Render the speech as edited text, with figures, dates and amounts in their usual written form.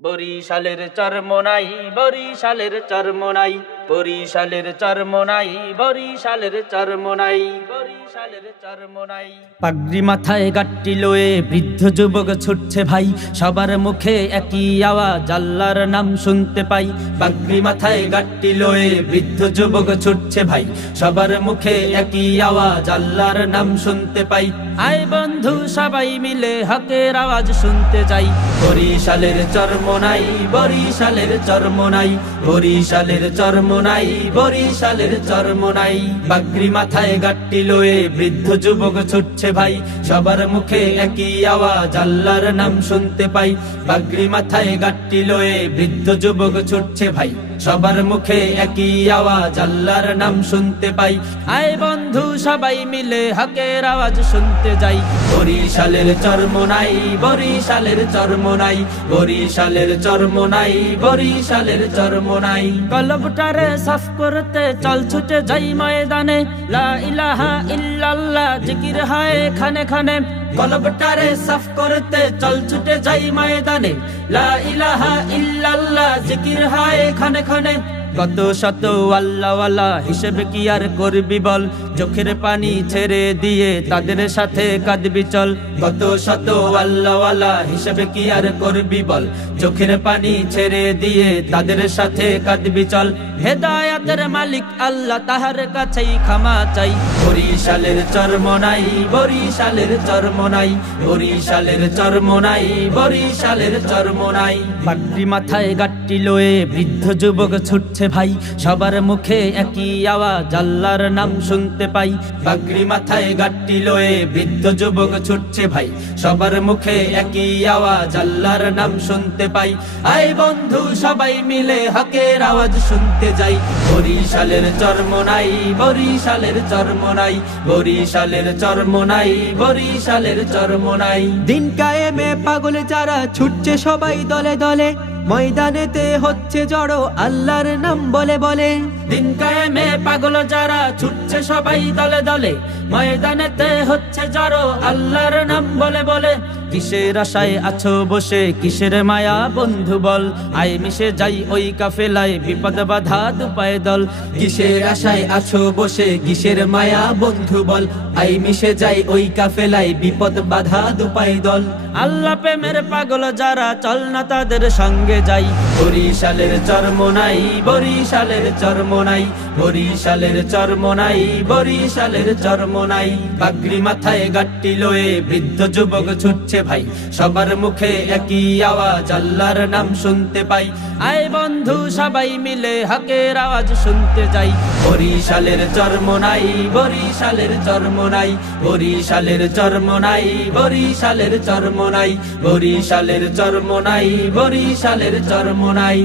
বরিশালের চরমোনাই, বরিশালের চরমোনাই, বরিশালের চরমোনাই, বরিশালের চরমোনাই, বরিশালের চরমোনাই। পাগড়ি মাথায় গাট্টি লয়ে বৃদ্ধ যুবক ছুটছে ভাই, সবার মুখে একই আওয়াজ আল্লাহর নাম শুনতে পাই। পাগড়ি মাথায় গাট্টি লয়ে বৃদ্ধ যুবক ছুটছে ভাই, সবার মুখে একই আওয়াজ আল্লাহর নাম শুনতে পাই। আয় বন্ধু সবাই মিলে হকের আওয়াজ শুনতে যাই। বরিশালের চরমোনাই, বরিশালের চরমোনাই, বরিশালের চরমোনাই, বরিশালের চরমোনাই। পাগড়ি মাথায় গাট্টি লয়ে বৃদ্ধ যুবক ছুটছে ভাই, সবার মুখে একই আওয়াজ আল্লাহর নাম শুনতে পাই। পাগড়ি মাথায় গাট্টি লয়ে বৃদ্ধ যুবক ছুটছে ভাই, সবার মুখে একই আওয়াজ আল্লাহর নাম শুনতে পাই। আয় বন্ধু সবাই মিলে হকের আওয়াজ শুনতে যাই। বরিশালের চরমোনাই, বরিশালের চরমোনাই, বরিশালের চরমোনাই, বরিশালের চরমোনাই। কলবটারে সাফ করতে চল ছুটে যাই ময়দানে, লা ইলাহা ইল্লাল্লাহ জিকির হয় খানে খানে। কলবটারে সাফ করতে চল ছুটে যাই ময়দানে, লা ইলাহা ইল্লাল্লাহ জিকির হয় খানে খানে। কত শত আল্লাহওয়ালা হিসেবে কি আর করবি বল, চোখের পানি ছেড়ে দিয়ে তাদের সাথে কাঁদবি চল। কত শত আল্লাহওয়ালা হিসেবে কি আর করবি বল, চোখের পানি ছেড়ে দিয়ে তাদের সাথে কাঁদবি চল। হেদায়াতের মালিক আল্লাহ, তাহার কাছেই ক্ষমা চাই। বরিশালের চরমোনাই, বরিশালের চরমোনাই, বরিশালের চরমোনাই, বরিশালের চরমোনাই। পাগড়ি মাথায় গাট্টি লয়ে বৃদ্ধ যুবক ছুটছে ভাই, সবার মুখে একই আওয়াজ আল্লাহর নাম শুনতে পাই। পাগড়ি মাথায় গাট্টি লয়ে বৃদ্ধ যুবক ছুটছে ভাই, সবার মুখে একই আওয়াজ আল্লাহর নাম শুনতে পাই। আয় বন্ধু সবাই মিলে হকের আওয়াজ শুনতে যাই। বরিশালের চরমোনাই, বরিশালের চরমোনাই, বরিশালের চরমোনাই, বরিশালের চরমোনাই। দিন কায়েমে পাগল যারা ছুটছে সবাই দলে দলে, ময়দানেতে হচ্ছে জড়ো আল্লাহর নাম বলে বলে। দিন কায়েমে পাগল যারা ছুটছে সবাই দলে দলে, ময়দানেতে হচ্ছে জড়ো আল্লাহর নাম বলে বলে। কিসের আশায় আছো বসে, কিসের মায়া বন্ধু বল, আয় মিশে যাই ওই কাফেলায় বিপদ বাধা দুপায় দল। কিসের আশায় আছো বসে, কিসের মায়া বন্ধু বল, আয় মিশে যাই ওই কাফেলায় বিপদ বাধা দুপায় দল। আল্লাহ প্রেমের পাগল যারা চল না তাদের সঙ্গে যাই। বরিশালের চরমোনাই, বরিশালের চরমোনাই, বরিশালের চরমোনাই, বরিশালের চরমোনাই। পাগড়ি মাথায় গাট্টি লয়ে বৃদ্ধ যুবক ছুটছে ভাই, সবার মুখে একই আওয়াজ আল্লাহর নাম শুনতে পাই। আয় বন্ধু সবাই মিলে হকের আওয়াজ শুনতে যাই। বরিশালের চরমোনাই, বরিশালের চরমোনাই, বরিশালের চরমোনাই, বরিশালের চরমোনাই, বরিশালের চরমোনাই, বরিশালের চরমোনাই।